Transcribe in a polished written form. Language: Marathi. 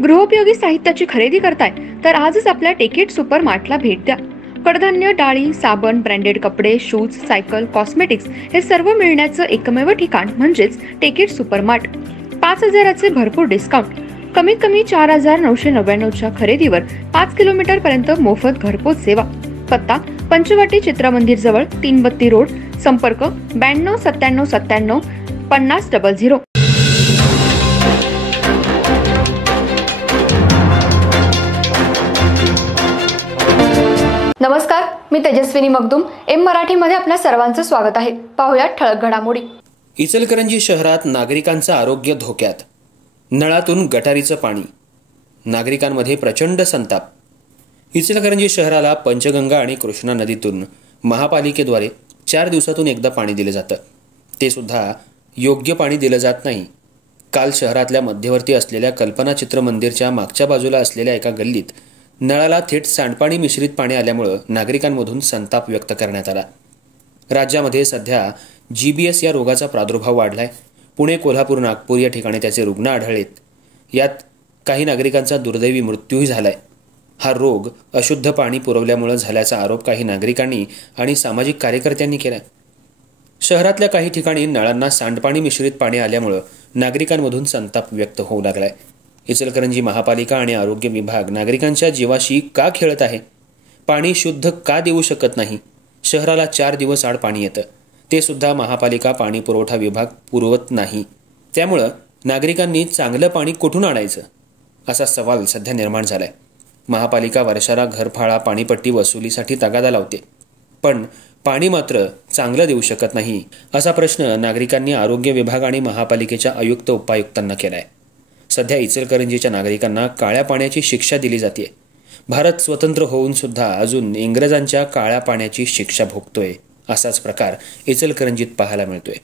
गृहोपयोगी साहित्याची खरेदी करताय तर आजच आपल्या टेकेट सुपर मार्टला भेट द्या। कडधान्य, डाळी, साबण, ब्रँडेड कपडे, शूज, सायकल, कॉस्मेटिक्स हे सर्व मिळण्याचं एकमेव ठिकाण म्हणजेच टेकेट सुपर मार्ट। 5,000चे भरपूर डिस्काउंट, कमीत कमी 4,999च्या खरेदीवर 5 किलोमीटर पर्यंत मोफत घरपोच सेवा। पत्ता पंचवटी चित्रमंदिर जवळ, 3 बत्ती रोड। संपर्क 92 97 97 50 00। नमस्कार, मी तेजस्विनी मगदूम। एम मराठीमध्ये आपल्या सर्वांचं स्वागत आहे। पाहूया ठळक घडामोडी। इचलकरंजी शहरात नागरिकांचं आरोग्य धोक्यात। नळातून गटारीचं पाणी, नागरिकांमध्ये प्रचंड संताप। इचलकरंजी शहराला पंचगंगा आणि कृष्णा नदीतून महापालिकेद्वारे 4 दिवसातून एकदा पाणी दिलं जातं, ते सुद्धा योग्य पाणी दिलं जात नाही। काल शहरातल्या मध्यवर्ती असलेल्या कल्पना चित्रमंदिरच्या मागच्या बाजूला असलेल्या एका गल्लीत नळाला थेट सांडपाणी मिश्रित पाणी आल्यामुळे नागरिकांमधून संताप व्यक्त करण्यात आला। राज्यामध्ये सध्या GBS या रोगाचा प्रादुर्भाव वाढलाय। पुणे, कोल्हापूर, नागपूर या ठिकाणी त्याचे रुग्ण आढळलेत। यात काही नागरिकांचा दुर्दैवी मृत्यूही झालाय। हा रोग अशुद्ध पाणी पुरवल्यामुळे झाल्याचा आरोप काही नागरिकांनी आणि सामाजिक कार्यकर्त्यांनी केलाय। शहरातल्या काही ठिकाणी नळांना सांडपाणी मिश्रित पाणी आल्यामुळे नागरिकांमधून संताप व्यक्त होऊ लागलाय। इचलकरंजी महापालिका आणि आरोग्य विभाग नागरिकांच्या जीवाशी का खेळत आहे? पाणी शुद्ध का देऊ शकत नाही? शहराला 4 दिवस आड पाणी येतं, ते सुद्धा महापालिका पाणी पुरवठा विभाग पुरवत नाही। त्यामुळं नागरिकांनी चांगलं पाणी कुठून आणायचं असा सवाल सध्या निर्माण झालाय। महापालिका वर्षाला घरफाळा पाणीपट्टी वसुलीसाठी तगादा लावते, पण पाणी मात्र चांगलं देऊ शकत नाही असा प्रश्न नागरिकांनी आरोग्य विभाग आणि महापालिकेच्या आयुक्त उपायुक्तांना केलाय। सध्या इचलकरंजीच्या नागरिकांना काळ्या पाण्याची शिक्षा दिली जाते। भारत स्वतंत्र होऊन सुद्धा अजून इंग्रजांच्या काळ्या पाण्याची शिक्षा भोगतोय असाच प्रकार इचलकरंजीत पाहायला मिळतोय।